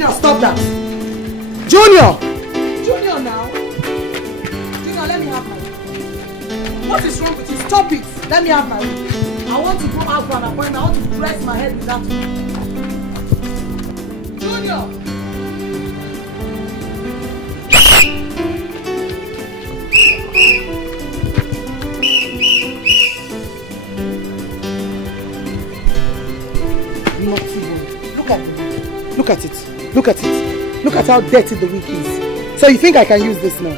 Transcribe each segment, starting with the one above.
Junior, stop that. Junior! Junior now. Junior, let me have my room. What is wrong with you? Stop it. Let me have my room. I want to go out for an appointment. I want to dress my head with that. Junior! Not even. Look at the wig. Look at it. Look at it. Look at how dirty the wig is. So you think I can use this now?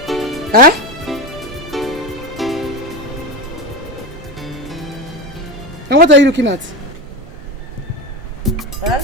Huh? And what are you looking at? Huh?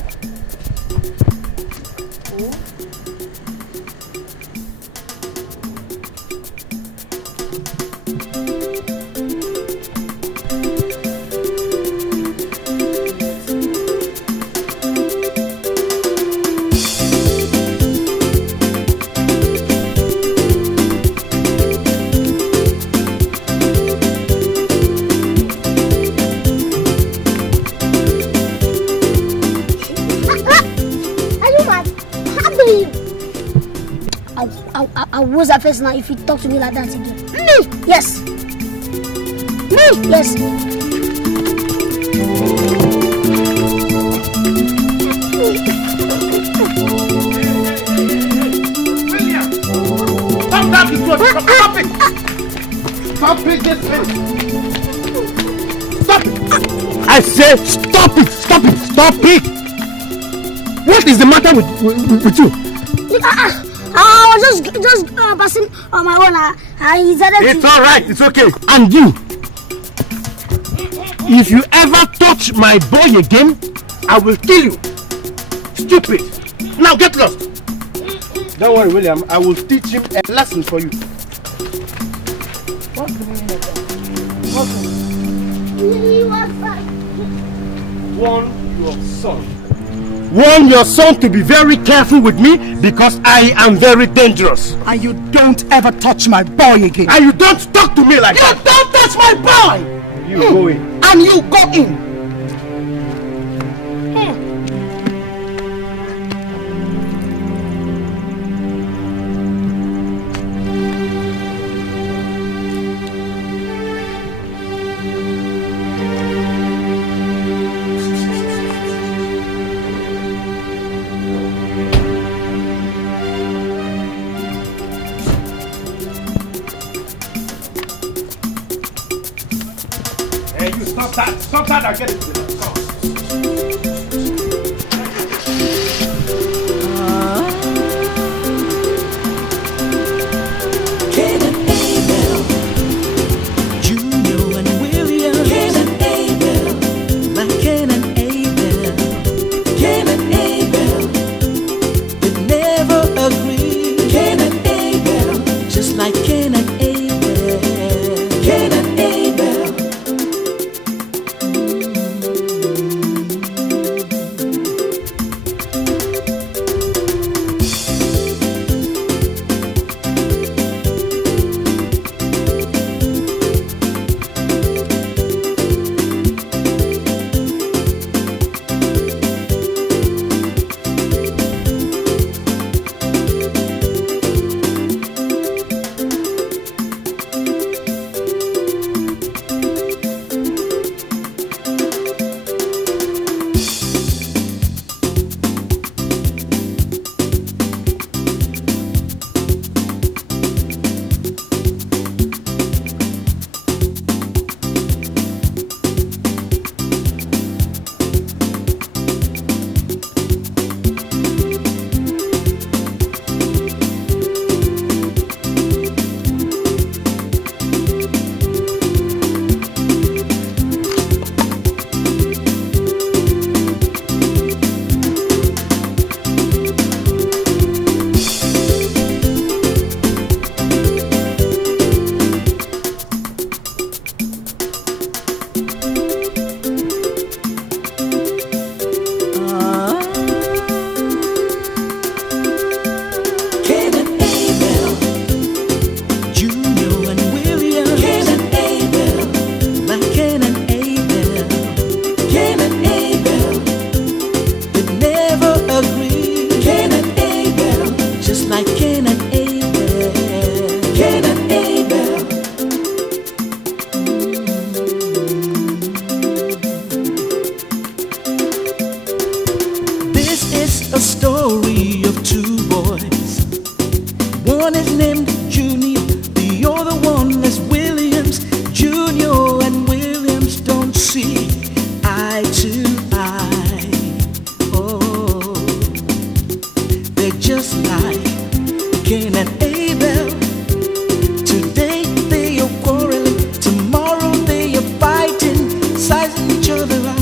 Oh. I'll lose that face now if you talk to me like that again. Me? Yes. Me? Yes. William! Stop that! Stop it! Stop it this minute! Stop it! I said stop it! Stop it! Stop it! What is the matter with you? I was just passing on my own. It's alright, it's okay. And you, if you ever touch my boy again, I will kill you. Stupid. Now get lost. Don't worry, William. I will teach him a lesson for you. What's the meaning of that? Warn your son. Warn your son to be very careful with me because I am very dangerous. And you don't ever touch my boy again. And you don't talk to me like that. You don't touch my boy! You go in. And you go in. Stop that, I get it. Cain and Abel, Junior and William. Cain and Abel, like Cain and Abel. Cain and Abel, they never agree. Cain and Abel, just like Cain and Abel. Cain and Abel. Cain and Abel. Today they are quarreling, tomorrow they are fighting, sizing each other up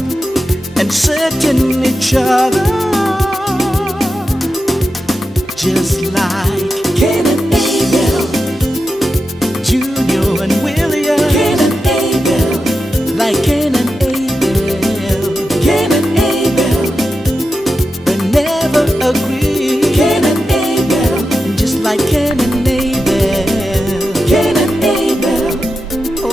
and setting each other. Just like Cain and Abel, Junior and William. Cain and Abel, like Cain and Abel. Cain and Abel, they never agree. Cain and Abel, just like Cain and Abel. Cain and Abel, oh.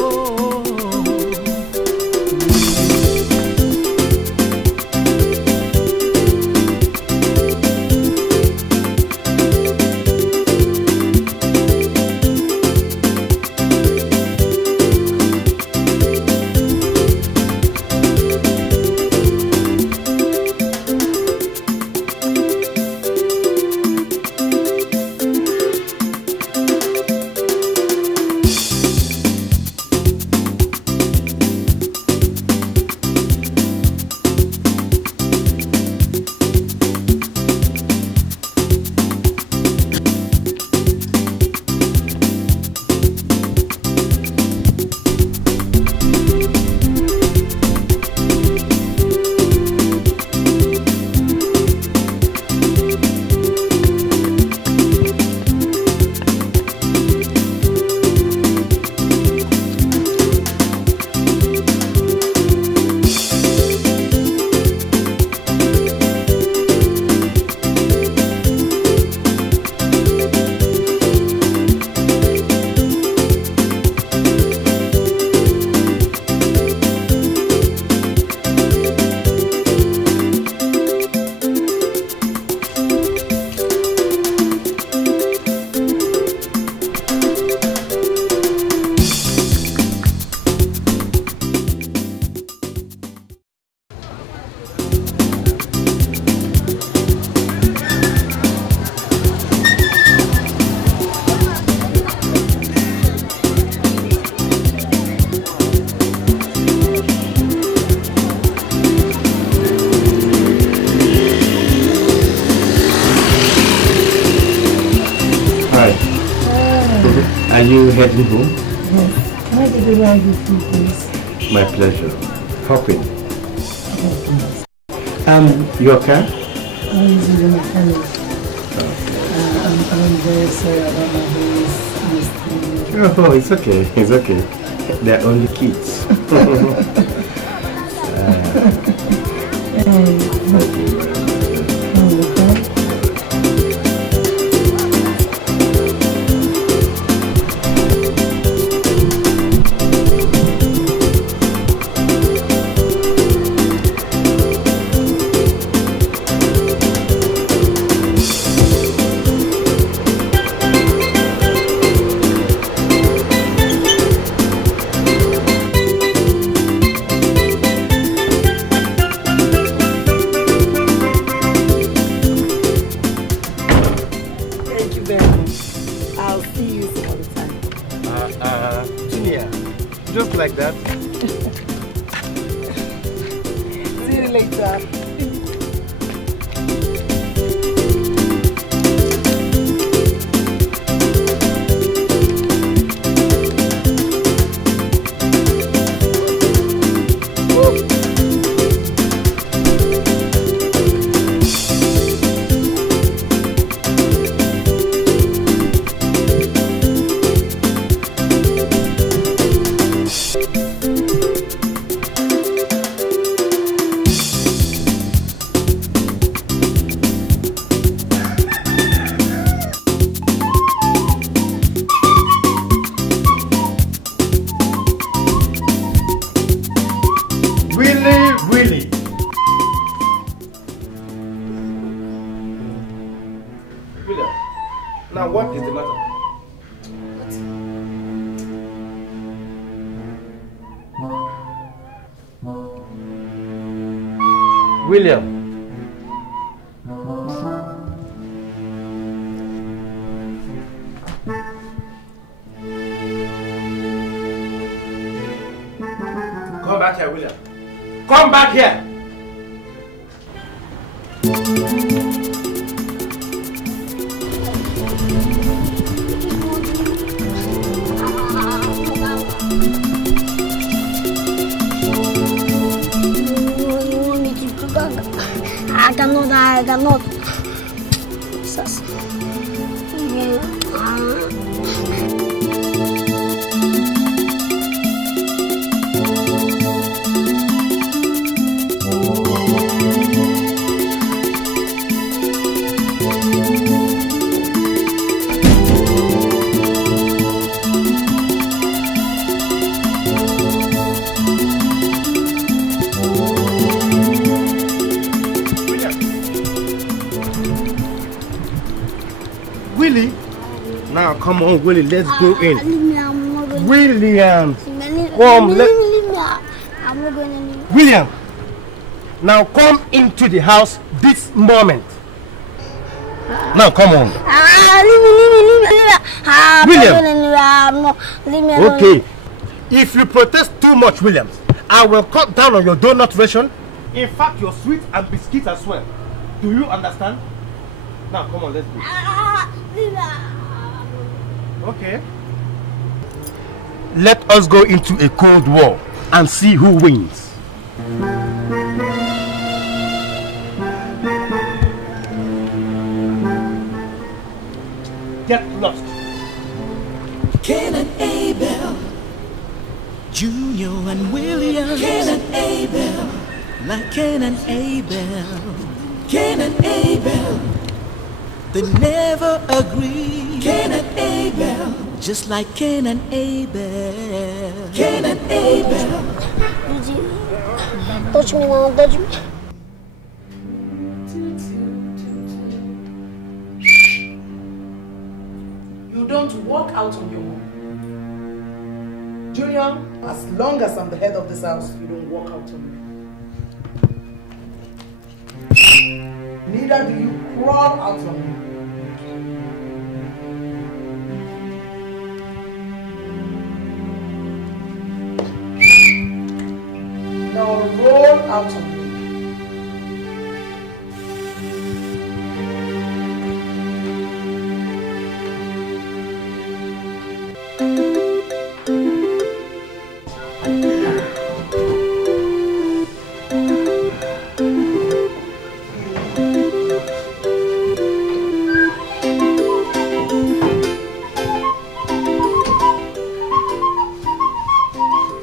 Are you heading home? Yes. Can I deliver you food, please? My pleasure. Hop in. Your car? I'm using the mechanic. I'm very sorry about my voice. Oh, it's okay. It's okay. They're only kids. Like that. See you later. Now, what is the matter? William. Come back here, William. Come back here. Jesus. Willie? Now come on, Willie, let's go in. Leave me, I'm not going. William! Come, leave me. I'm not going anywhere. William! Now come into the house this moment. Now come on. Leave me. William! Leave me alone. Okay. If you protest too much, Williams, I will cut down on your donut ration. In fact, your sweets and biscuits as well. Do you understand? Now come on, let's go. Okay. Let us go into a cold war and see who wins. Get lost. Cain and Abel, Junior and William. Cain and Abel, like Cain and Abel. Cain and Abel, they never agree. Cain and Abel, just like Cain and Abel. Cain and Abel. Touch me now, touch me. You don't walk out on your own. Junior, as long as I'm the head of this house, you don't walk out on me. Neither do you crawl out on me. Now roll out on me.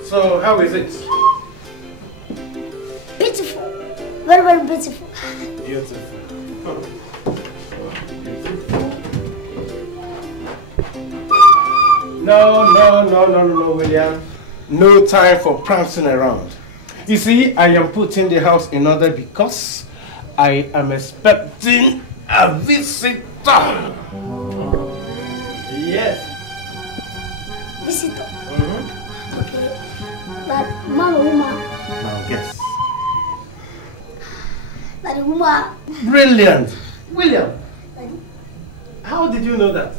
So, how is it? Beautiful. Very, very beautiful. Beautiful. No, William. No time for prancing around. You see, I am putting the house in order because I am expecting a visitor. Yes. Visitor. Okay. That man or woman? Now guess. That the woman. Brilliant. William, how did you know that?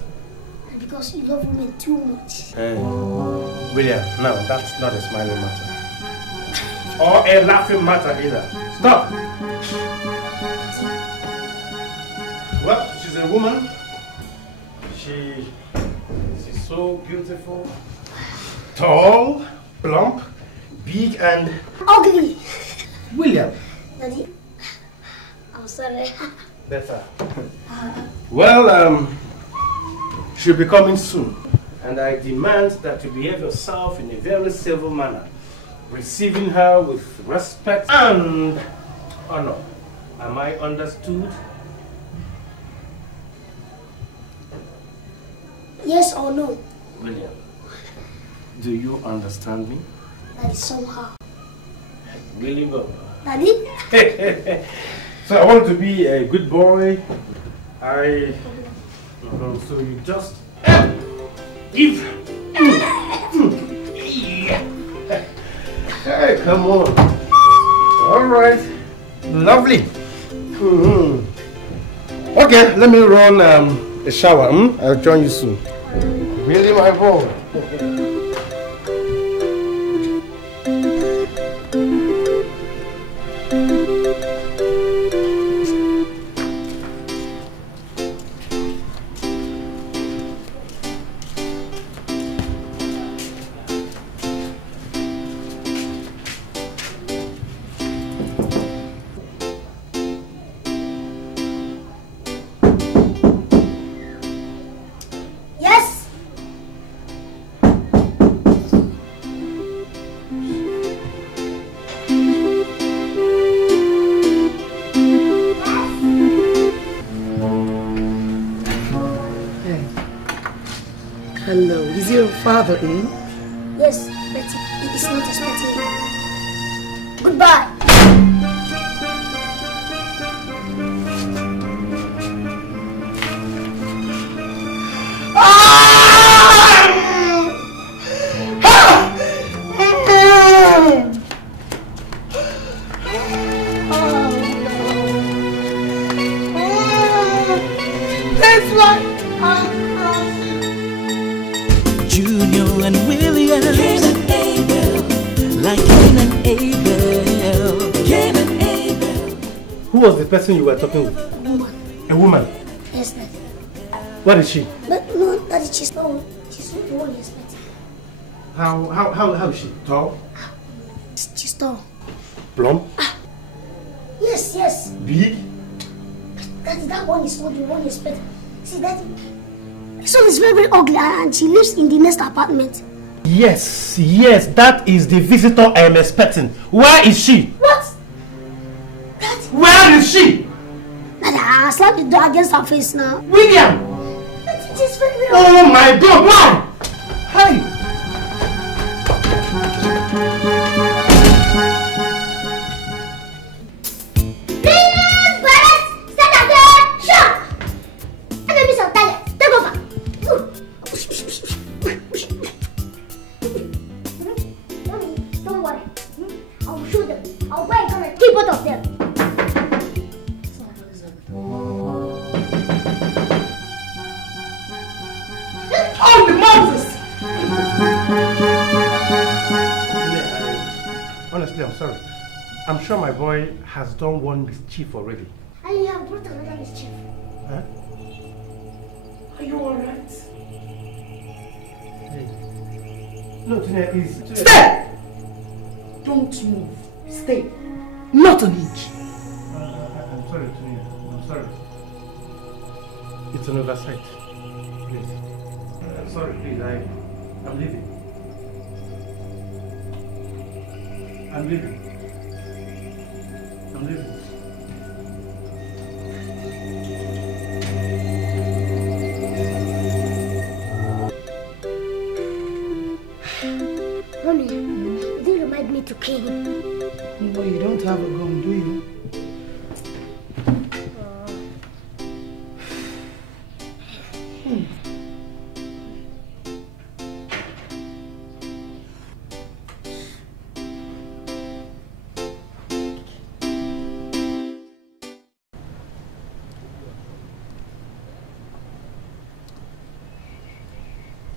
Because you love women too much. William, no, that's not a smiling matter. Or a laughing matter either. Stop. Well, she's a woman. She's so beautiful. Tall, plump, big and... Ugly. William. Daddy, I'm sorry. Better. Well, she'll be coming soon. And I demand that you behave yourself in a very civil manner, receiving her with respect and honor. Am I understood? Yes or no? William, do you understand me? Daddy, somehow. Really well. Daddy? So I want to be a good boy. So you just give. Hey, come on. All right. Lovely. Okay, let me run a shower. I'll join you soon. Really, my boy. Hello, is your father in? Yes, but he is not expecting you. Goodbye. Junior and William, Cain and Abel, like Cain and Abel, Cain and Abel. Who was the person you were talking with? A woman. A woman? Yes, Daddy. What is she? But no, Daddy, she's not the one you're expecting. How is she? Tall? She's tall. Plump? Yes. Big? Daddy, that one is not the one you're expecting. See, Daddy, this one is very, very ugly and she lives in the next apartment. Yes, that is the visitor I am expecting. Where is she? What? Daddy. Where is she? Daddy, I slapped the door against her face now. William! Daddy, it is very, very ugly. Oh my God, why? Hi! Honestly, I'm sorry. I'm sure my boy has done one mischief already. And you have brought another mischief. Huh? Are you alright? Hey. No, Tina, please. Stay! Don't move. Stay. Not an inch. I'm sorry, Tina. I'm sorry. It's an oversight. Please. I'm sorry, please. I'm leaving. I'm leaving. Mommy, they remind me to kill him. No, you don't have a gun, do you?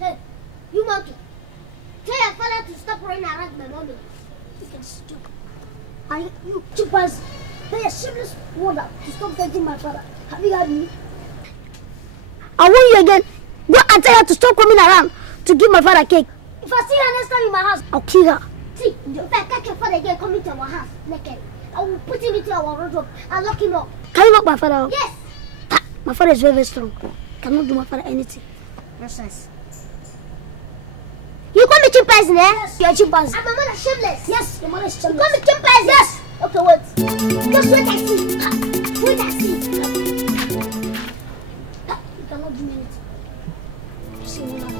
Hey, you monkey. Tell your father to stop running around my mommy. You can stop. And you chimpanzee, tell your shameless mother to stop fighting my father. Have you heard me? I warn you again. Go and tell her to stop coming around to give my father cake. If I see her next time in my house, I'll kill her. See, if I catch your father again coming to our house naked, I will put him into our wardrobe and lock him up. Can you lock my father up? Yes. My father is very, very strong. Cannot do my father anything. Nonsense. You call me chimpanzee, eh? Yes. You're a chimpanzee. And my mother shameless. Yes, your mother is shameless. You call me chimpanzee? Yes. Okay, wait. Just wait and see. Wait and see. You cannot do anything. You see me now.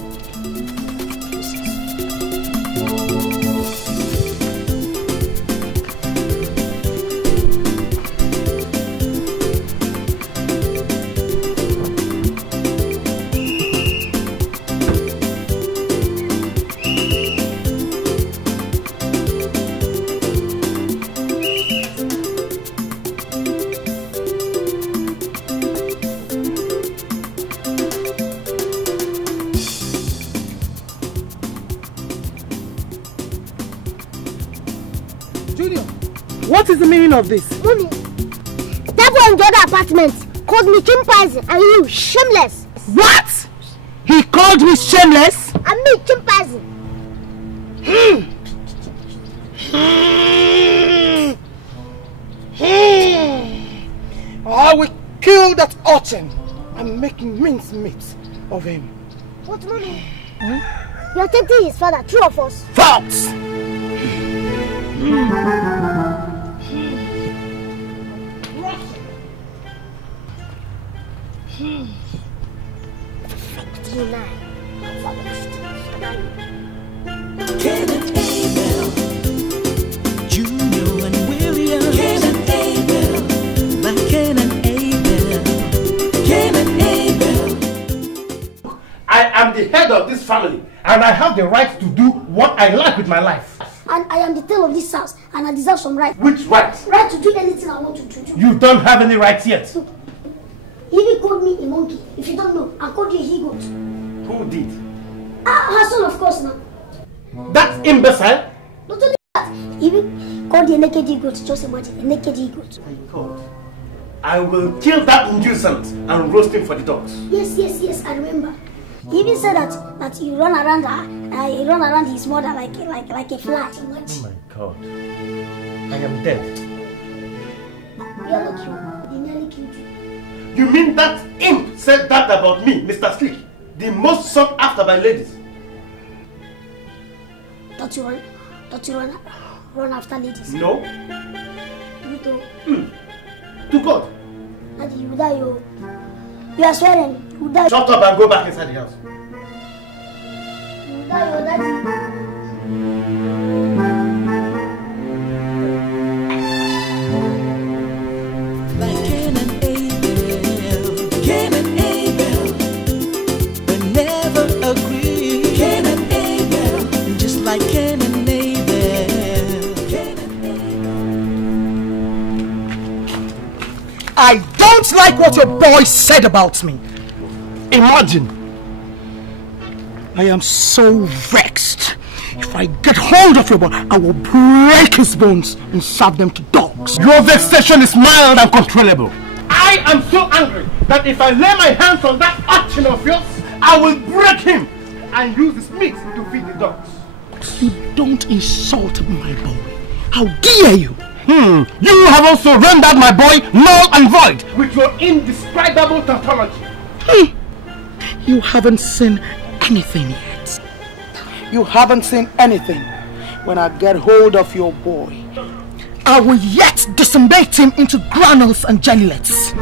What is the meaning of this? Mommy, that boy in the other apartment called me chimpanzee and you shameless. What? He called me shameless? And me chimpanzee. I will kill that urchin and make mincemeat of him. What, Mommy? You're taking his father, two of us. False! Cain and Abel, Junior and William. Cain and Abel, like Cain and Abel. Cain and Abel. I am the head of this family, and I have the right to do what I like with my life. And I am the tail of this house, and I deserve some right. Which right? Right to do anything I want to do. You don't have any rights yet. He even called me a monkey. If you don't know, I called you a he-goat. Who did? Her son, of course, now. That imbecile? Not only that, he even called you a naked he-goat. Just imagine, a naked he-goat. My God. I will kill that nuisance and roast him for the dogs. Yes, I remember. He even said that you run around her, you run around his mother like a fly. Oh my God. I am dead. You are not you. They nearly killed you. You mean that imp said that about me, Mr. Slick? The most sought after by ladies. Don't you run after ladies? No. You do. To God. Daddy, you die, you are swearing. You die. Shut up and go back inside the house. You die, your daddy. Like Cain and Abel, Cain and Abel, they never agree. Cain and Abel, just like Cain and Abel. Cain and Abel. I don't like what your boy said about me. Imagine. I am so vexed. If I get hold of your boy, I will break his bones and serve them to dogs. Your vexation is mild and controllable. I am so angry that if I lay my hands on that urchin of yours, I will break him and use his meat to feed the dogs. You don't insult my boy. How dare you? You have also rendered my boy null and void with your indescribable tautology. You haven't seen anything yet. You haven't seen anything. When I get hold of your boy, I will yet disembowel him into granules and jellylets.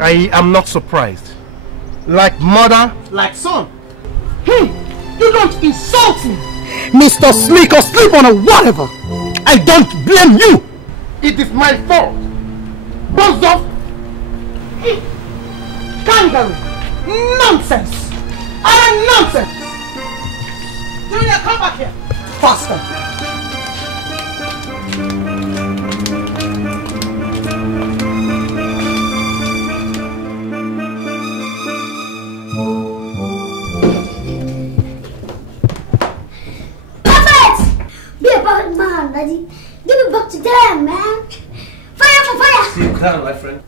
I am not surprised. Like mother, like son. You don't insult me, Mr. Slick or Sleep on or whatever. I don't blame you. It is my fault. Buzz off. Kangaroo. Nonsense. Nonsense. Junior, come back here. Faster. Be a bad man, Daddy. Give it back to them, man. Fire for fire. Sit down, my friend.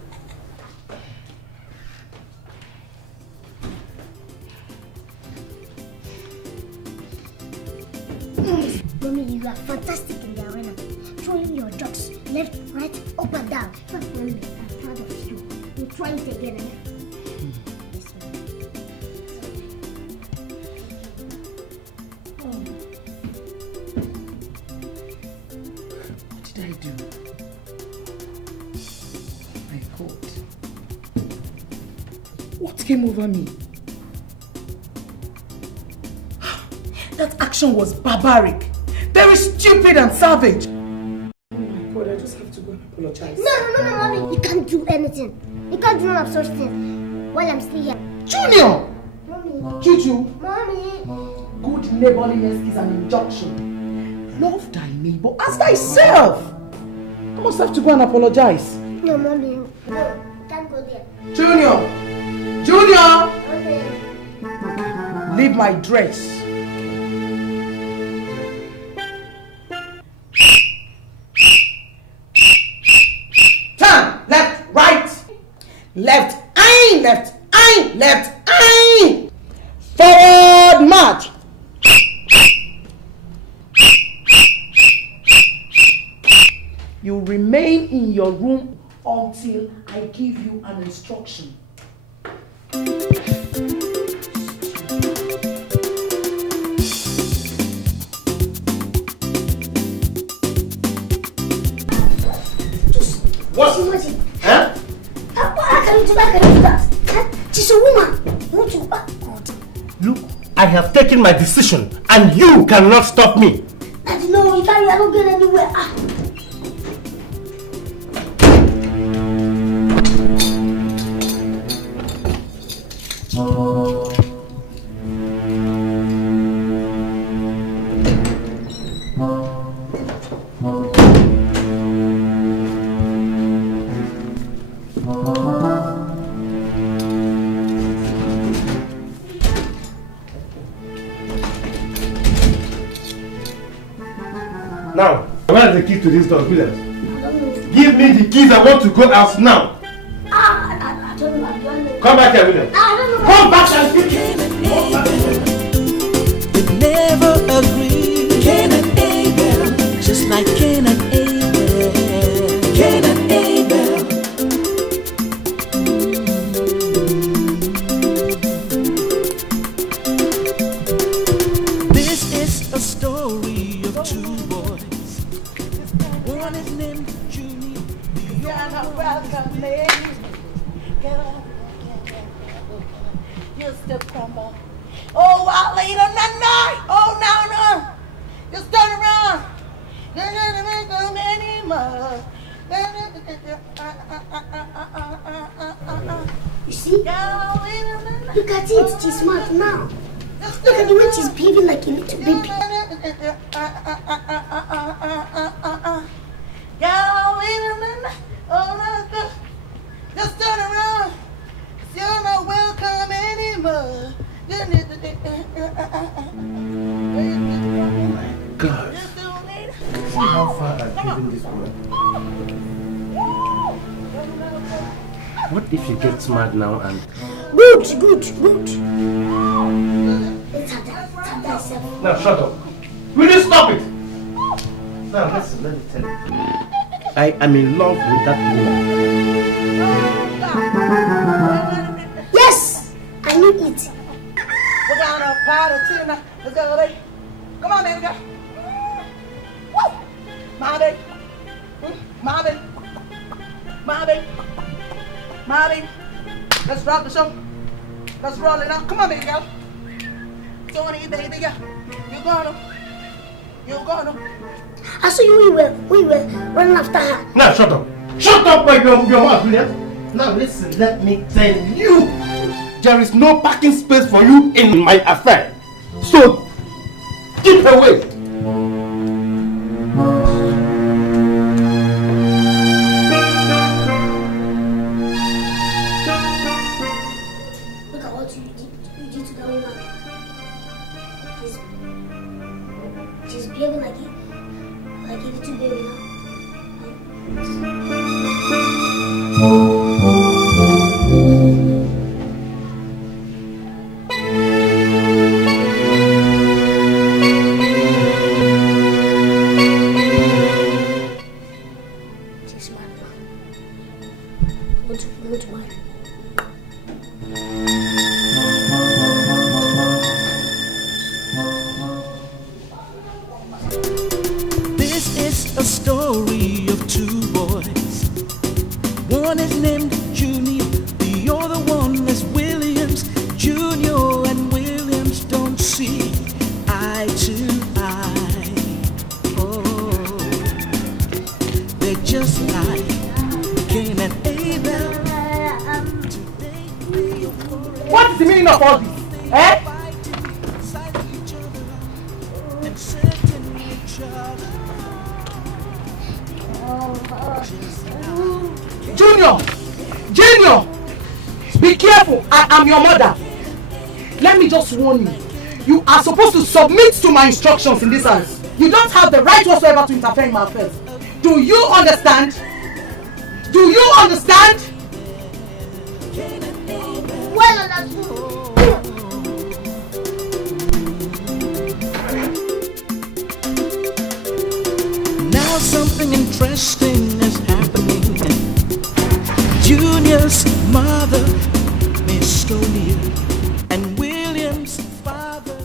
Mommy, you are fantastic in the arena. Throwing your jokes left, right, up and down. Mommy, I'm proud of you. You try it again, eh? Yes, ma'am. What did I do? My God. What came over me? That action was barbaric. Very stupid and savage. Oh my God, I just have to go and apologize. No, Mommy. You can't do anything. You can't do none of such things while I'm still here. Junior! Mommy. Juju, Mommy. good neighborliness is an injunction. Love thy neighbor as thyself. I must have to go and apologize. No, Mommy. No, can't go there. Junior! Junior! Okay. Leave my dress. Turn! Left, right! Left, aim! Left, aim! Left, aim! Forward march! You remain in your room until I give you an instruction. What? What's it? Huh? How can you do that? She's a woman. Look, I have taken my decision and you cannot stop me. Daddy, no, you can't. I don't get anywhere. Now, where is the key to this door, Williams? Give me the keys, I want to go out now. I don't know. Come back here, Williams. Come back and give me. They never agree. Cain and Abel, just like Cain and Abel. Cain and Abel. This is a story of two boys. One is named Junior. Used to crumble. Oh, I laid on that night. Oh, no. Just turn around. You're not gonna make them anymore. You see? Look at it. She's smart now. Look at the way she's behaving like a little baby. Just turn around. You're not welcome anymore. God. See how far I've driven this woman. What if she gets mad now and... Good. Let's have that. Now shut up. Will you stop it? Now listen, let me tell you. I am in love with that woman. Yes! I need it. We're gonna party tonight. Let's go, baby. Come on, baby girl. Woo! My baby. Let's rock the show. Let's roll it out. Come on, baby girl. Don't eat, baby girl. You're gonna. I saw you. We will run after her. Now shut up. Shut up, my your mouth, William. Now listen, let me tell you. There is no parking space for you in my affair. So, keep away. Look at what you did to that woman. She's behaving like a little baby now. This is a story of two boys. One is named Junior, the other one is Williams. Junior and Williams don't see eye to eye. Oh, they're just like Cain and Abel. What is the meaning of all this? Eh? Junior! Be careful, I am your mother. Let me just warn you. You are supposed to submit to my instructions in this house. You don't have the right whatsoever to interfere in my affairs. Do you understand? Do you understand? Well, that's now something interesting is happening. Junior's mother, Miss O'Neill, and William's father.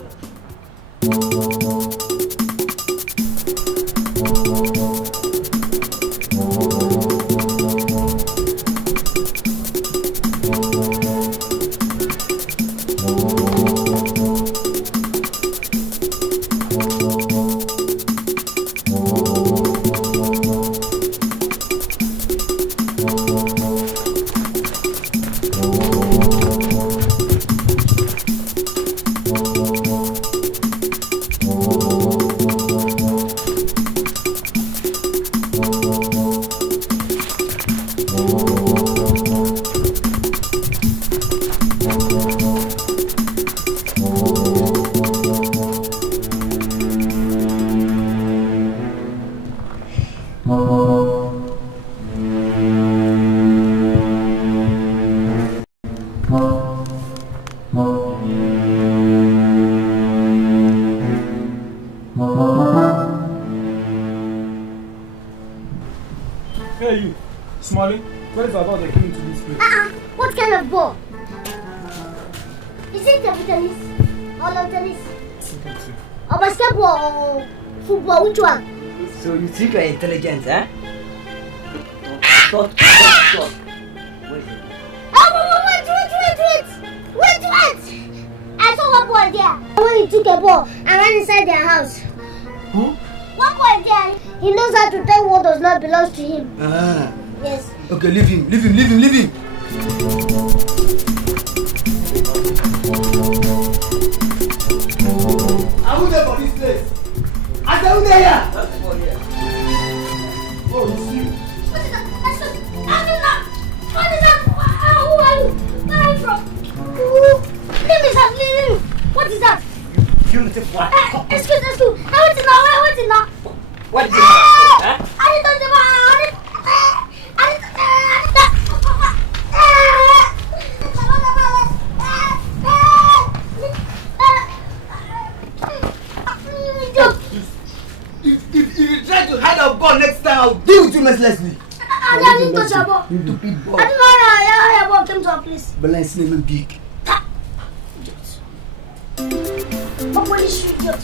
kind of ball? Is it table tennis or lawn tennis? Or basketball or football? Which one? So you think you're intelligent, eh? Stop. Wait. Wait! I saw one boy there. When he took a ball and ran inside their house. Who? One boy there, he knows how to tell what does not belong to him. Ah. Yes. Okay, leave him. I will there for this place. I tell you there. Oh, you see? What is that? What is that? Who are you? Where are you from? Leave me. What is that? You little boy. Excuse. I want to know. What is it? I didn't touch the ball. If you try to hide a ball next time, I'll deal with you mercilessly. I didn't touch the ball. Stupid ball. I didn't know your ball came to our place. But let's name him big. But what is she doing?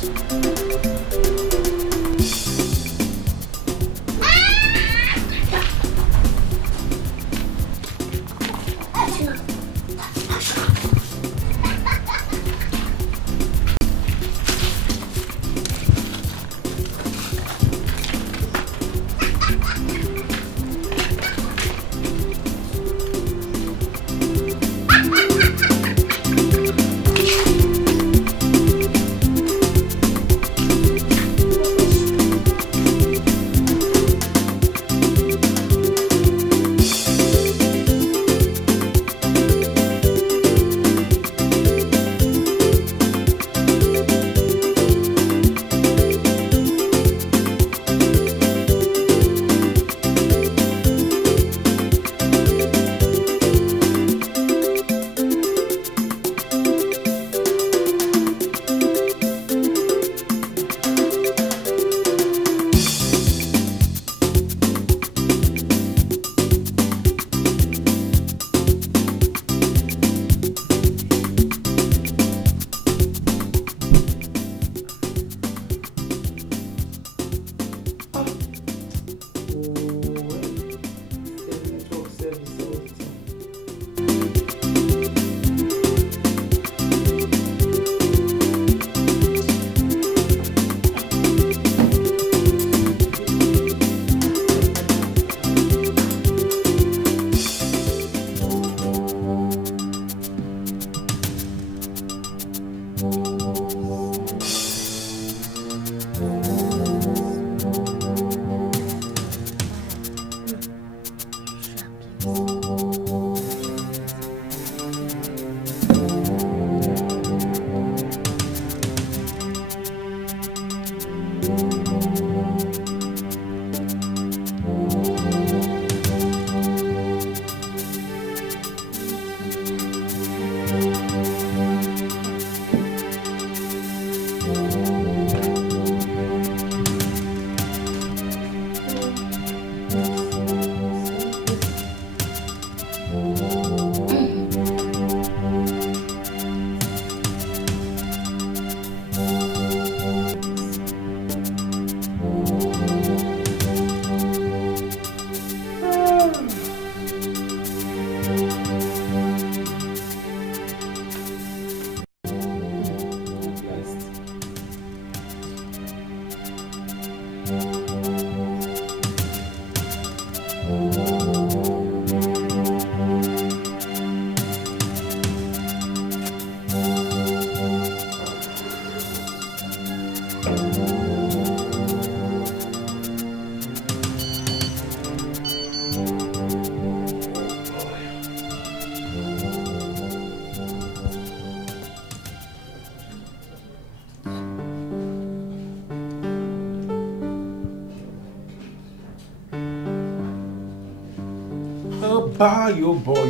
Boy.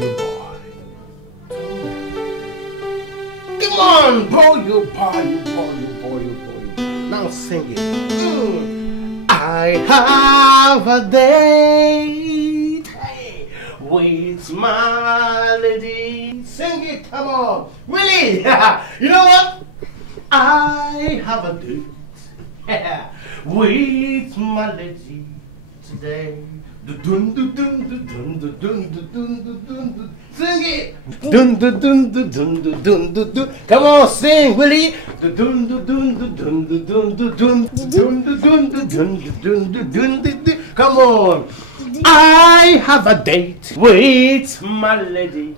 Come on, boy. Now sing it. I have a date with my lady. Sing it, come on. Willie, you know what? I have a date with my lady today. Dun dun dun dun dun dun dun dun dun dun. Sing it. Dun dun dun dun dun dun dun dun. Come on, sing, Willie. Dun dun dun dun dun dun dun dun dun dun dun dun dun dun. Come on. I have a date with my lady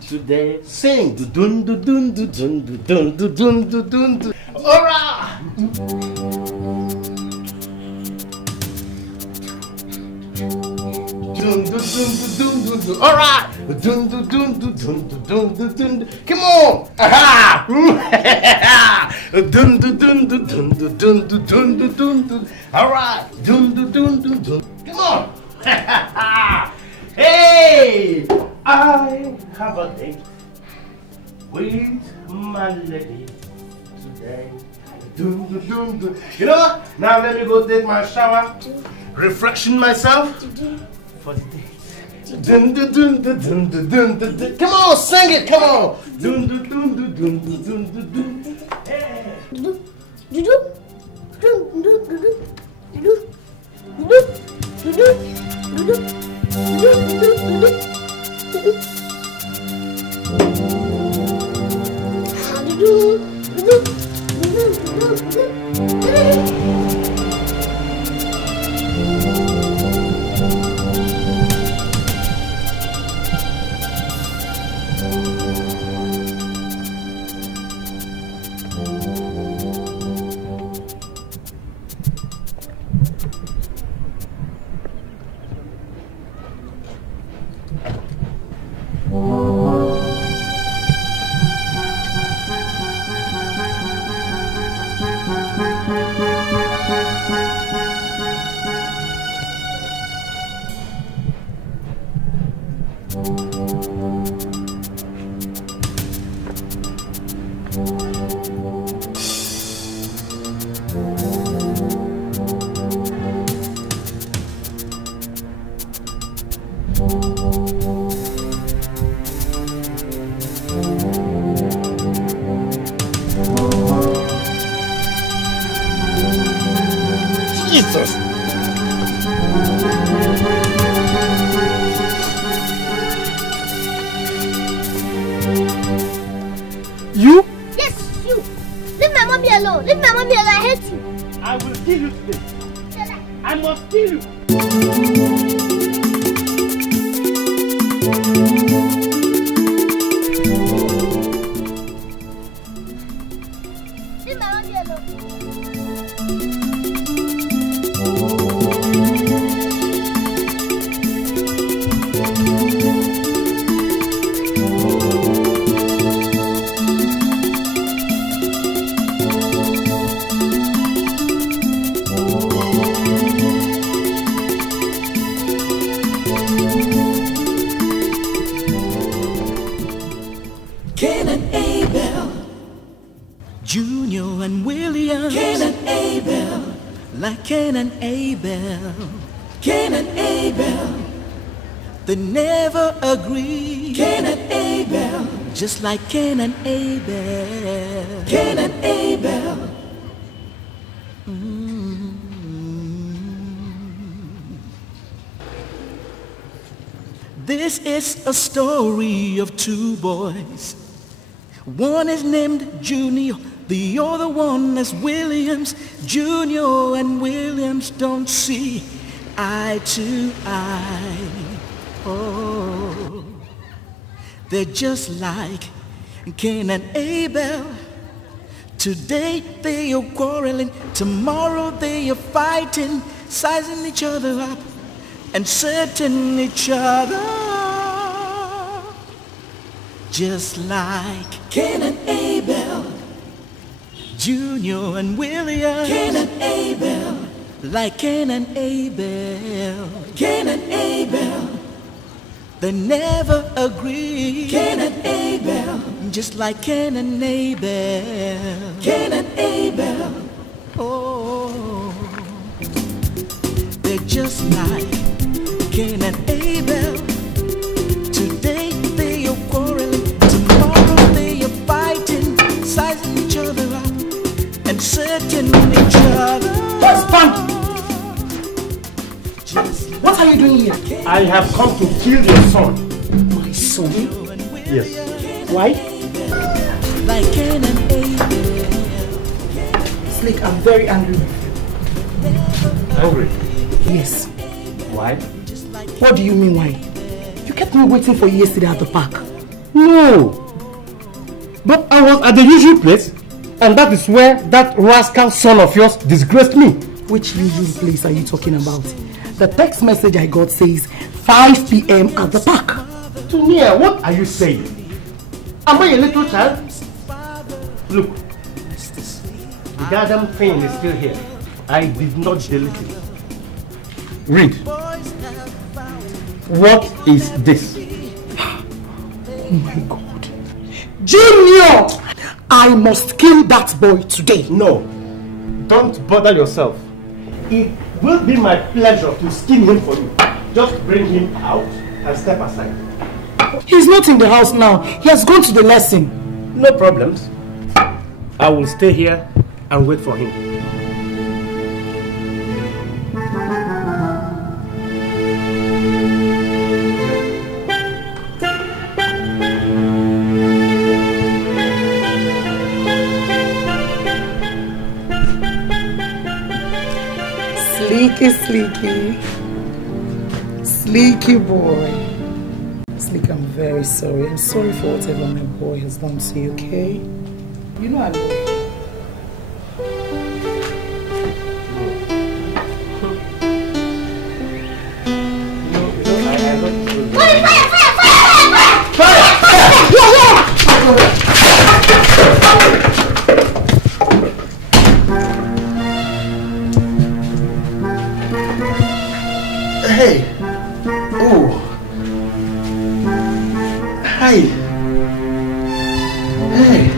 today. Sing. Dun dun dun dun dun dun dun dun dun dun. All right. Dun, dun, dun, dun, dun, dun. All right. Dun, dun, dun, dun, dun, dun, dun, dun. Come on. Aha. Dun, dun, dun, dun, dun, dun, dun, dun, dun, dun, dun. All right. Dun, dun, dun, dun, dun. Come on. Hey, I have a date with my lady today. Dun, dun, dun, dun. You know what? Now let me go take my shower, refreshing myself for the date. Dun, dun, dun, dun, dun, dun, dun, dun, dun. Come on, sing it, come on. Dun, dun, dun, dun, dun, dun, dun, dun, dun. Hey. Jesus! You? Yes, you. Leave my mommy alone. Leave my mommy alone. I hate you. I will kill you today. I must kill you. Leave my mommy alone. Cain and Abel, Junior and William. Cain and Abel, like Cain and Abel. Cain and Abel, they never agree. Cain and Abel, just like Cain and Abel. Cain and Abel. This is a story of two boys. One is named Junior, the other one is Williams. Junior and Williams don't see eye to eye. Oh, they're just like Cain and Abel. Today they are quarreling, tomorrow they are fighting, sizing each other up and setting each other. Just like Cain and Abel, Junior and William. Cain and Abel, like Cain and Abel. Cain and Abel, they never agree. Cain and Abel, just like Cain and Abel. Cain and Abel, oh, they're just like Cain and Abel. Today they are I have come to kill your son. My son? Yes. Why? Like an Slick, I'm very angry. Angry? Yes. Why? What do you mean why? You kept me waiting for you yesterday at the park. No. But I was at the usual place, and that is where that rascal son of yours disgraced me. Which usual place are you talking about? The text message I got says 5 p.m. at the park. Tunia, what are you saying? Am I a little child? Look, the goddamn thing is still here. I did not delete it. Read. What is this? Oh my God. Junior! I must kill that boy today. No, don't bother yourself. It will be my pleasure to skin him for you. Just bring him out and step aside. He's not in the house now. He has gone to the lesson. No problems. I will stay here and wait for him. Sleeky boy. Sleek, I'm very sorry. I'm sorry for whatever my boy has done to you, okay? You know I love you. Hey! Oh! Hi! Hey! Hey!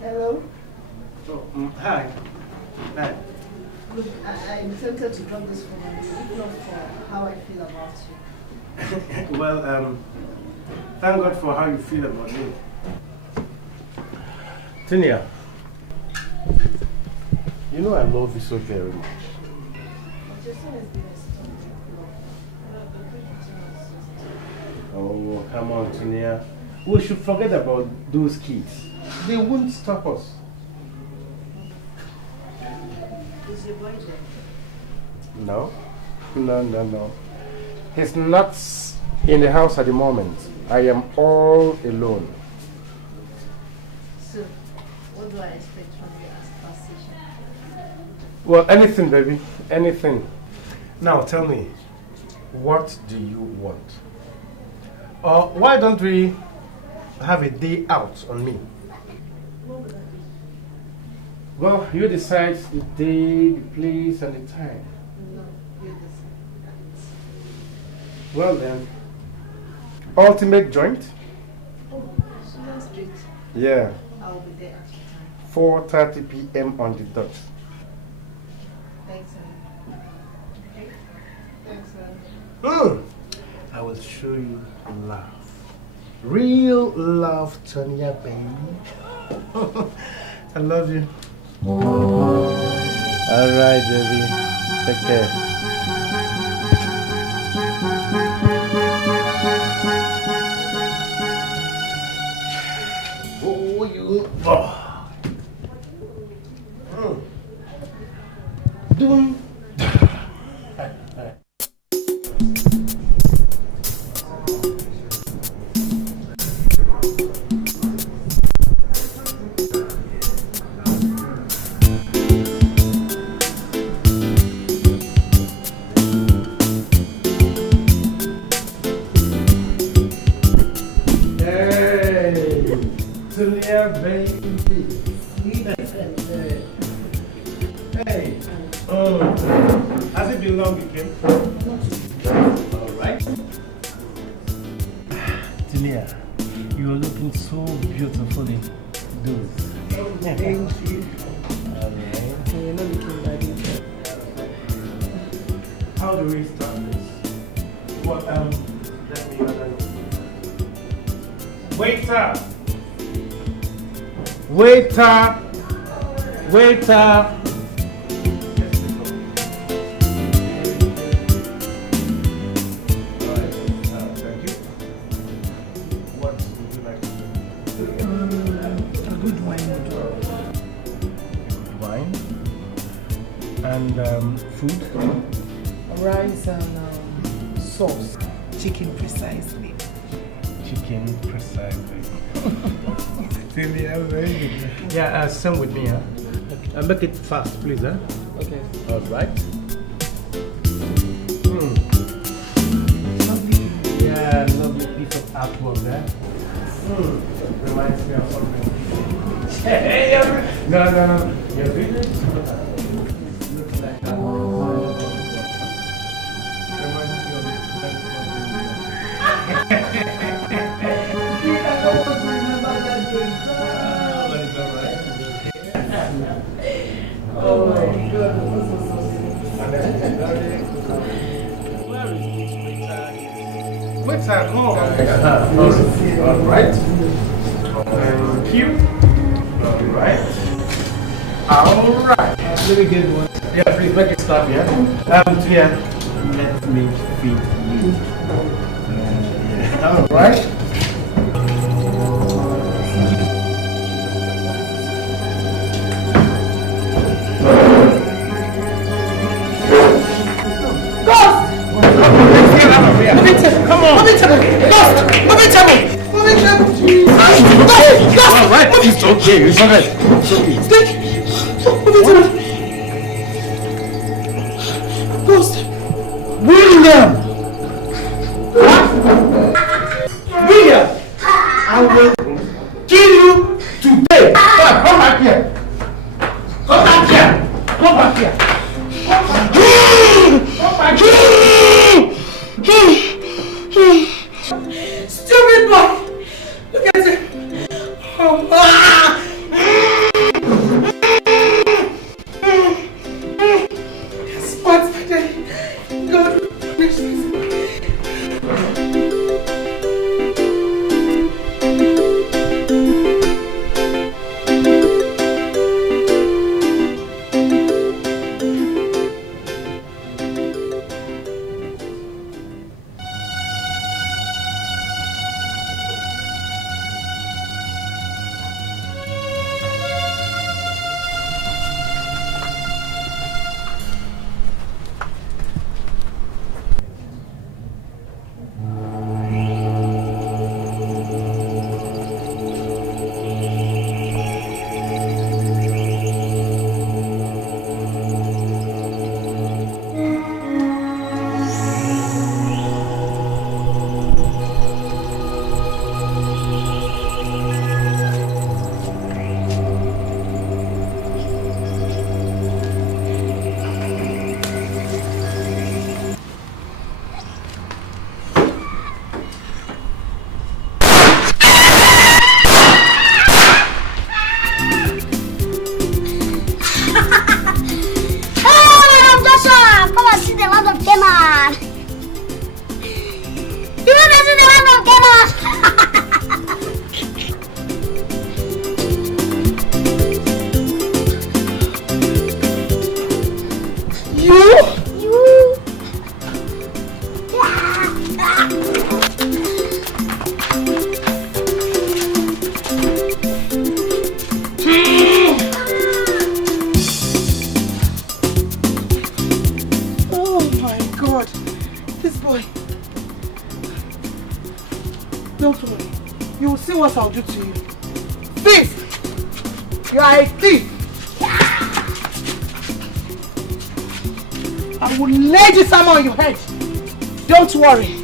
Hello? Oh, hi. Hi. Look, I'm tempted to drop this phone on you, if not for how I feel about you. Well, thank God for how you feel about me. Tinia, you know I love you so very much. Oh, come on, Tinia. We should forget about those kids. They won't stop us. Is your boy there? No. No. He's not in the house at the moment. I am all alone. So, what do I expect from you as conversation? Well, anything, baby. Anything. Now, tell me, what do you want? Or why don't we have a day out on me? What would that be? Well, you decide the day, the place, and the time. No, you decide. Well then, ultimate joint? Oh, Sugar Street. Yeah. I will be there at the time. 4:30 p.m. on the dot. Thanks, man. Okay? Thanks, man. I will show you love. Real love, Tonya, baby. I love you. Alright, baby. Take care. Oh, you. Oh. Doom. baby. Hey. Has it been long you came? Alright. Tilia, you are looking so beautiful in those. Thank you. Alright. You're not looking bad either. How do we start this? What, let me Waiter! Waiter! Waiter! And food? Rice and sauce. Chicken precisely. Chicken precisely. Yeah, same with me, huh? Okay. Make it fast, please, huh? Okay. Alright. Yeah, lovely piece of artwork there. Reminds me of something. Hey, no. You're really looks like that. Oh my God. Where is this waiter? Come on. Alright. Thank you. Alright. Alright. Let me get one. Yeah, please make it stop, yeah? Tia, let me feed you. Alright. Come on! Moving table! Ghost! Moving table! Moving table! Ghost! Alright, it's okay, it's alright. It's okay. Stick! Moving table! Ghost! William! What? William! I will kill you today! Come back here! Come back here! Come back here! Come back here! Stupid boy! Look at it! Spots my day. God, punish me. Don't worry. You will see what I'll do to you. Thief! You are a thief! I will lay this hammer on your head. Don't worry.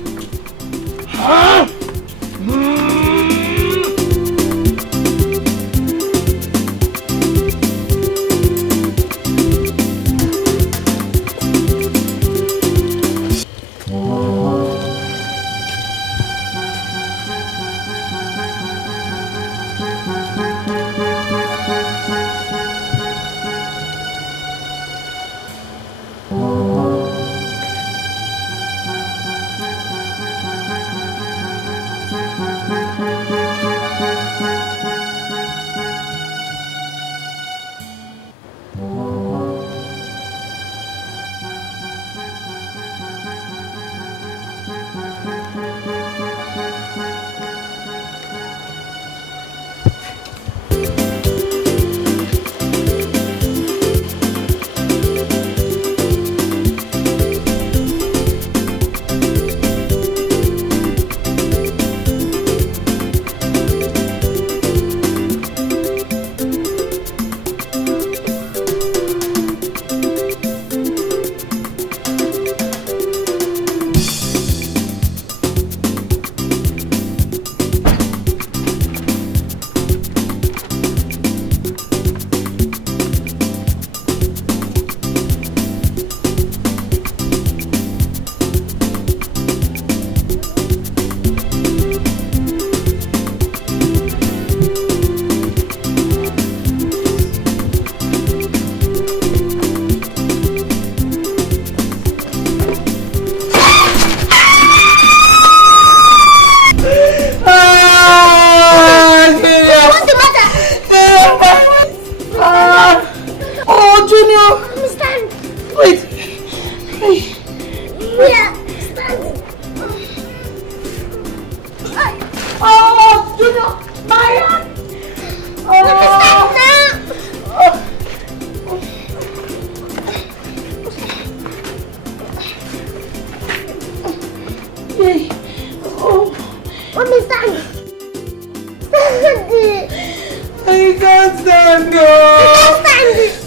stand.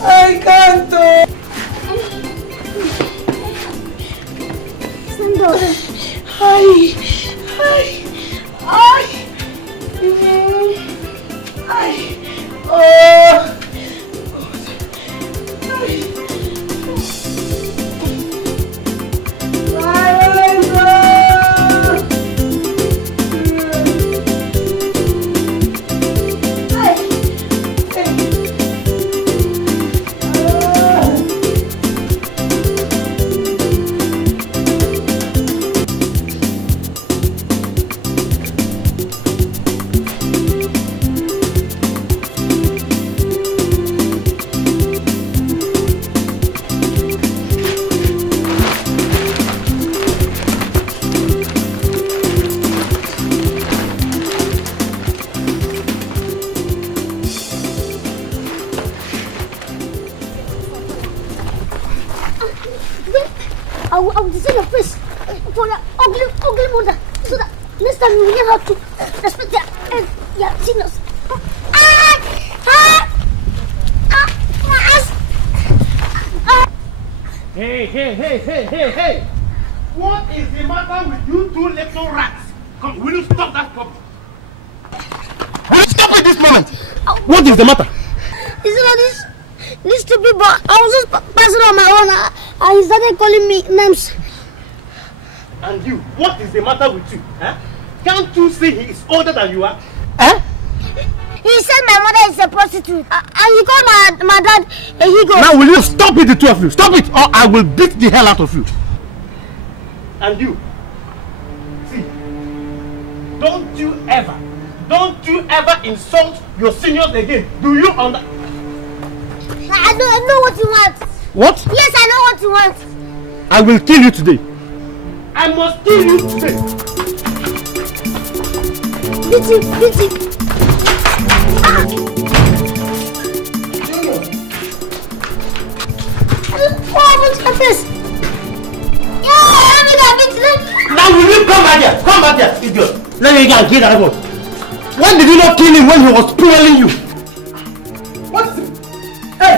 I can't. Stand up. I will design a face for your ugly mother so that next time you will have to respect their seniors. Hey! What is the matter with you two little rats? Come, will you stop that puppy? Will you stop it this moment? What is the matter? This stupid boy, I was just passing on my own and he started calling me names. And you, what is the matter with you? Huh? Can't you see he is older than you are? Huh? He said my mother is a prostitute and he called my dad a higo. Now will you stop it, the two of you? Stop it or I will beat the hell out of you. And you, see, don't you ever insult your seniors again. Do you understand? I know what you want. What? Yes, I know what you want. I will kill you today. I must kill you today. Beat it. Now will you come back here? Come back here, idiot. Let me go and get that one. Why did you not kill him when he was spoiling you? What is it? Hey!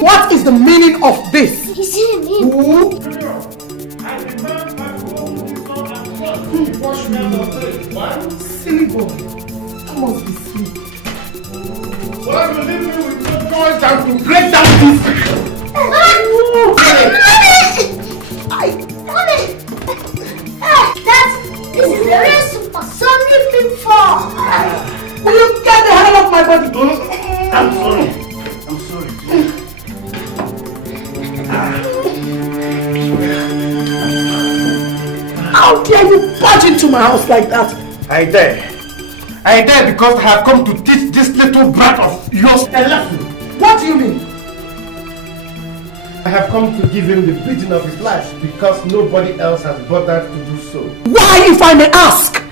What is the meaning of this? He's seeing me. Who? Silly boy. That must be sleep. Well, you leave me with no choice than to break down this. This is the real super Sunday before. Will you get the hell off my body? I'm sorry. How dare you barge into my house like that? I dare because I have come to teach this little brat of yours a lesson. What do you mean? I have come to give him the beating of his life because nobody else has bothered to do so. Why, if I may ask?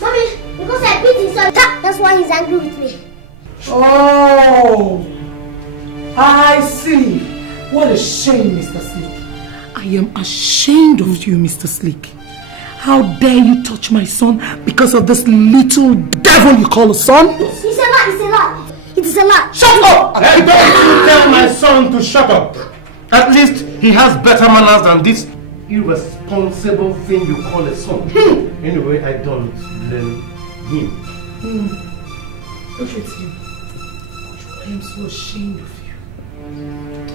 Mommy, because I beat his son. That's why he's angry with me. Oh, I see. What a shame, Mr. Sleek. I am ashamed of you, Mr. Sleek. How dare you touch my son because of this little devil you call a son? It's a lie. It is a lie. Shut up! Don't you tell my son to shut up. At least he has better manners than this irresponsible thing you call a son. Anyway, I don't blame him. Look at you. I am so ashamed of you.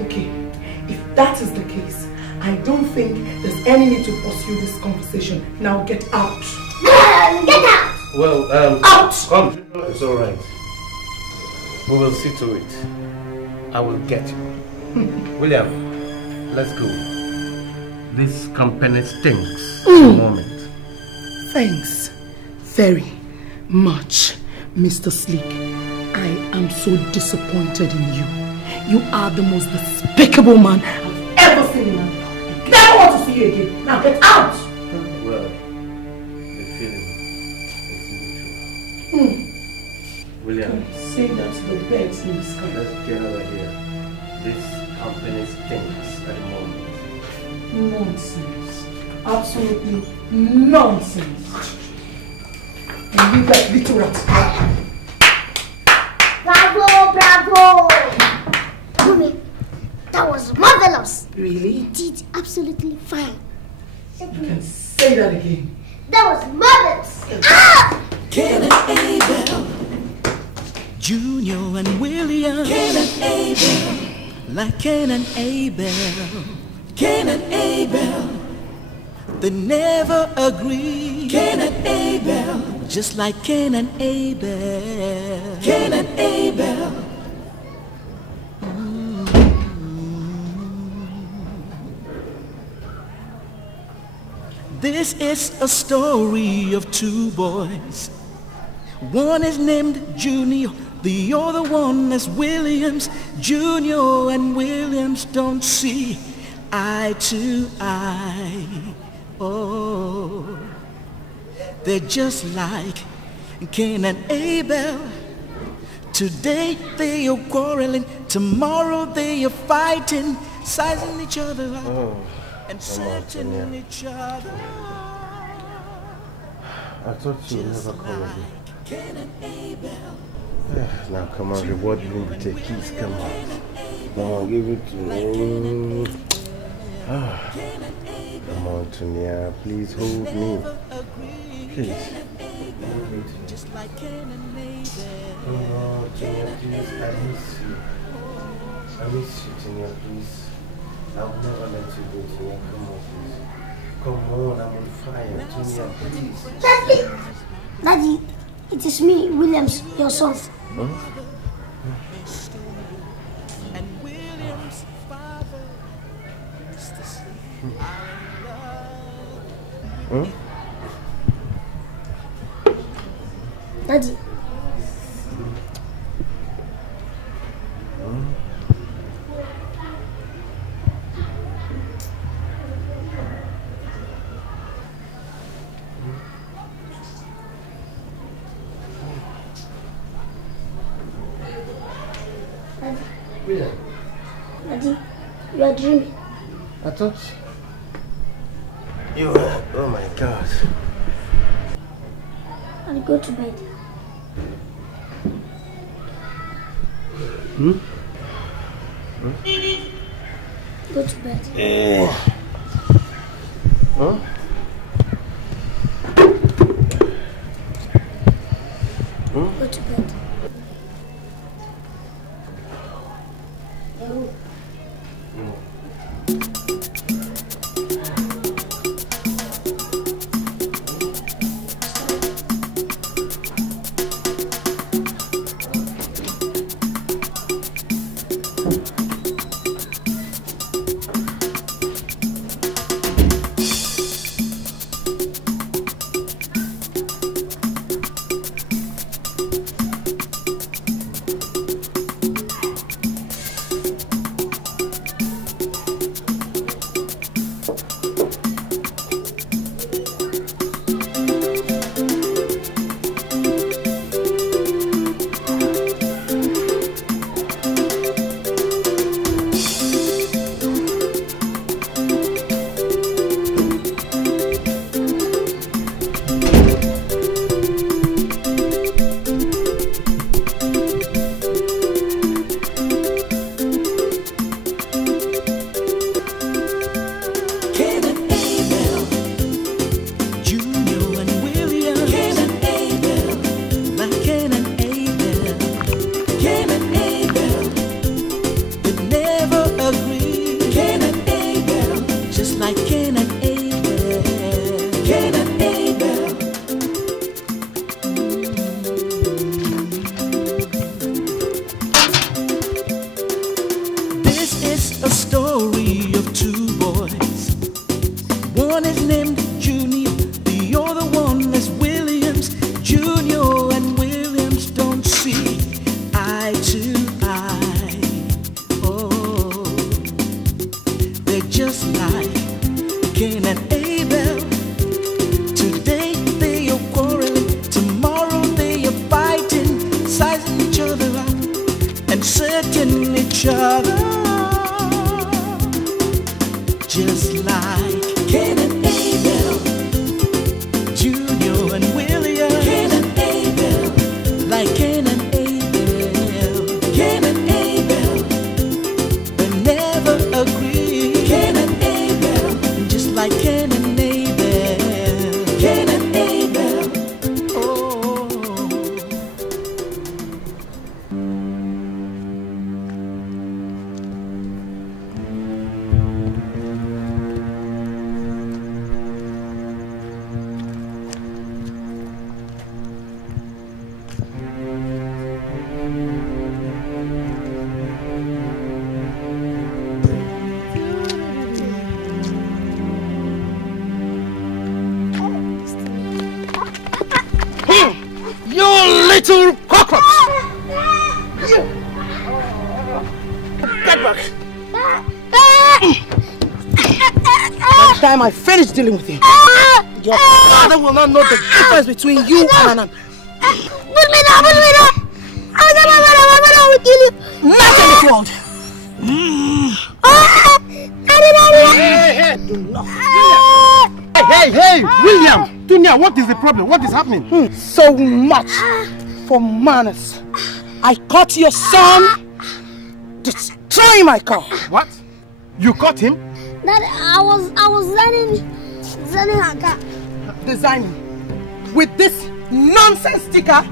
Okay, if that is the case, I don't think there's any need to pursue this conversation. Now get out. Get out! Well, out! Come, it's alright. We will see to it. I will get you. William, let's go. This company stinks at the moment. Thanks very much, Mr. Sleek. I am so disappointed in you. You are the most despicable man I've ever seen in my life. I never want to see you again. Now get out! Well, the feeling is mutual. William, say that to the birds in the sky. let's get out of here. This company stinks at the moment. Nonsense. Absolutely nonsense. And leave that little rat. That was marvelous. Really? You did absolutely fine. You can say that again. That was marvelous. Ah! Cain and Abel, Junior and William. Cain and Abel, like Cain and Abel. Cain and Abel, they never agree. Cain and Abel, just like Cain and Abel. Cain and Abel. This is a story of two boys. One is named Junior, the other one is Williams. Junior and Williams don't see eye to eye. Oh, they're just like Cain and Abel. Today they are quarreling, tomorrow they are fighting, sizing each other up and searching each other. I thought you would never come again. Cain and Abel. Now come on, reward me with a kiss, come on. Come on, give it to me. Come on, Tunia, please hold me. Please. Just like Cain and Abel. Come on, Tunia, please, I miss you. I miss you, Tunia, please. I will never let you go, Tunia, come on, please. Come on, I'm on fire, Tunia, please. Daddy! Daddy, it is me, Williams, your son. Huh? And William's father is the same. Huh? Daddy. Daddy, you are dreaming. I thought you were, oh my God. I'll go to bed. Go to bed. Huh? Go to bed. Never time I finish dealing with him, your father will not know the difference between you and an... Put me down, put me down! I will kill you! Not in this world! Hey, William! Dunya, what is the problem? What is happening? So much for manners. I caught your son destroying my car. What? You caught him? Daddy, I was learning a car. Designing. With this nonsense sticker,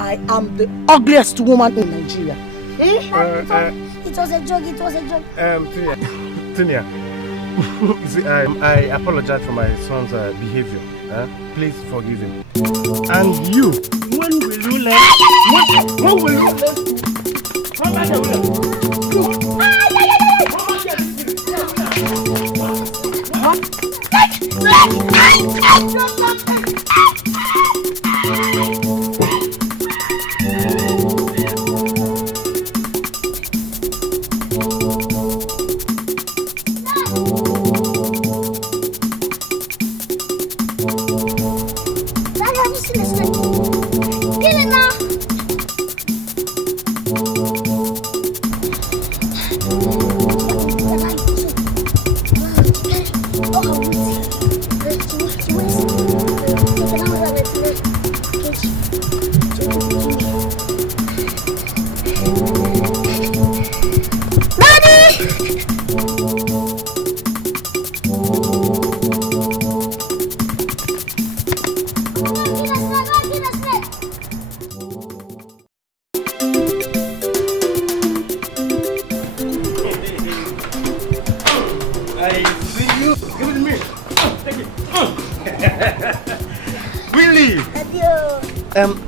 I am the ugliest woman in Nigeria. It was a joke, it was a joke. Tunya, you see, I apologize for my son's behavior. Please forgive him. And you, when will you learn? When will you learn? Come back here, William.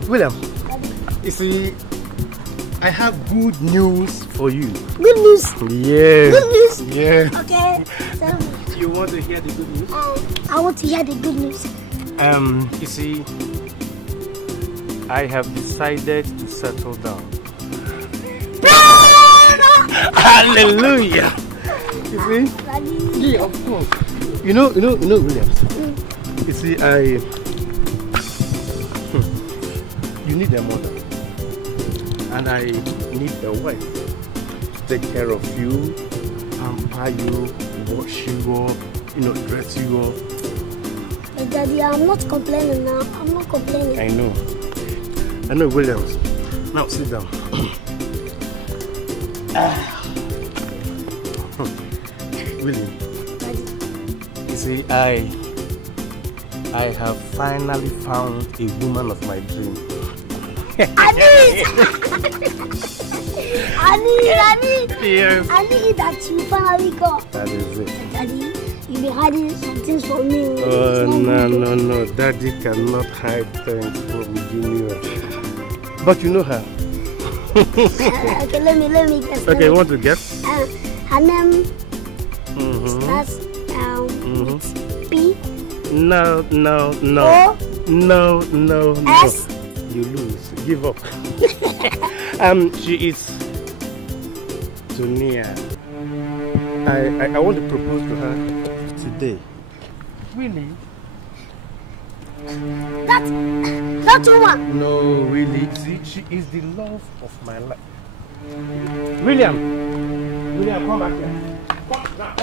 William, you see, I have good news for you. Good news? Yes. Good news? Yeah. Okay, tell me. You want to hear the good news? I want to hear the good news. You see, I have decided to settle down. Hallelujah! You see? Daddy. Yeah, of course. You know, Williams. You see, you need a mother, and I need a wife to take care of you, pamper you, wash you up, dress you up. Hey, Daddy, I'm not complaining now. I'm not complaining. I know, Williams. Now sit down. William, you see, I have finally found a woman of my dream. I need Yes. I need that you finally got. That is it. Daddy, you've been hiding some things from me. Oh, no. Daddy cannot hide things from Junior. But you know her. Okay, let me guess. Okay, you want to guess? Her name starts with P. No. O. No. S. You lose. Give up. She is Tunia. I want to propose to her today. Really? That woman. No, really. See, she is the love of my life. William, come back here. Come back.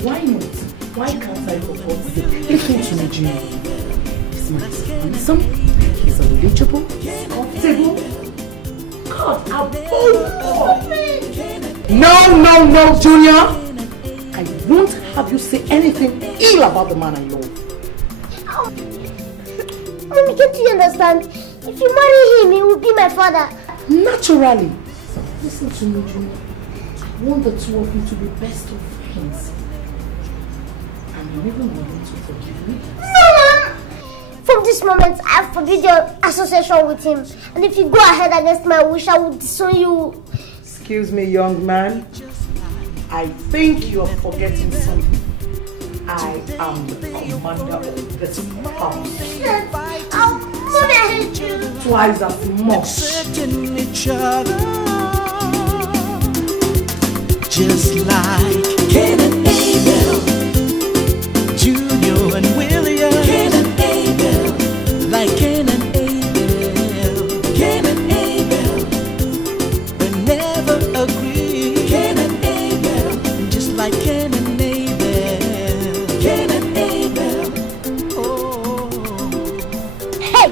Why not? Why can't I propose? Listen to me, Junior. He's handsome, he's unreachable, comfortable. God, above. No, Junior. I won't have you say anything ill about the man I love. Mommy, can't you understand? If you marry him, he will be my father. Naturally. Listen to me, Junior. I want the two of you to be best of friends. And you even willing to forgive me? No! From this moment, I forbid your association with him. And if you go ahead against my wish, I will disown you. Excuse me, young man. I think you're forgetting something. I am the commander of this house. Oh, Mommy, I hate you. Twice as much. Accepting each other, just like Cain and Abel, Junior and William. Cain and Abel, like Cain and Abel. Cain and Abel, they never agree. Cain and Abel, just like Cain and Abel. Cain and Abel. Oh. Hey,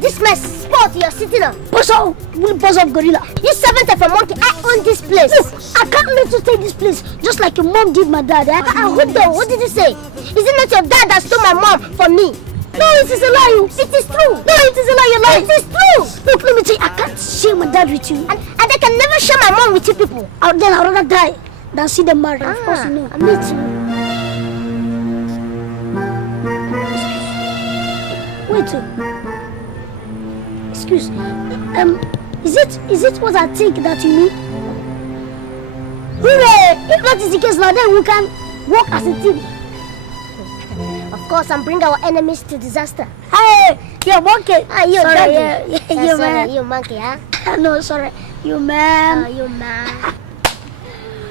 this my spot you're sitting on. Boss of gorilla. You servant of a monkey, I own this place. Look, I can't let you take this place just like your mom did my dad. What did you say? Is it not your dad that stole my mom from me? No, it is a lie. It is true. No, it is a lie. You're lying. It is true. Look, let me tell you, I can't share my dad with you. And I can never share my mom with you people. I'd rather die than see them married. Of course, you know. Me too. Wait. Excuse. Is it what I think that you mean? If that is the case now, then we can work as a team. Of course, and bring our enemies to disaster. Hey, you're monkey. You monkey. You man. You monkey, huh? No, sorry. You man. You man.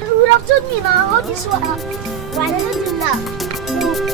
You would have told me now. How this one? Why don't you now?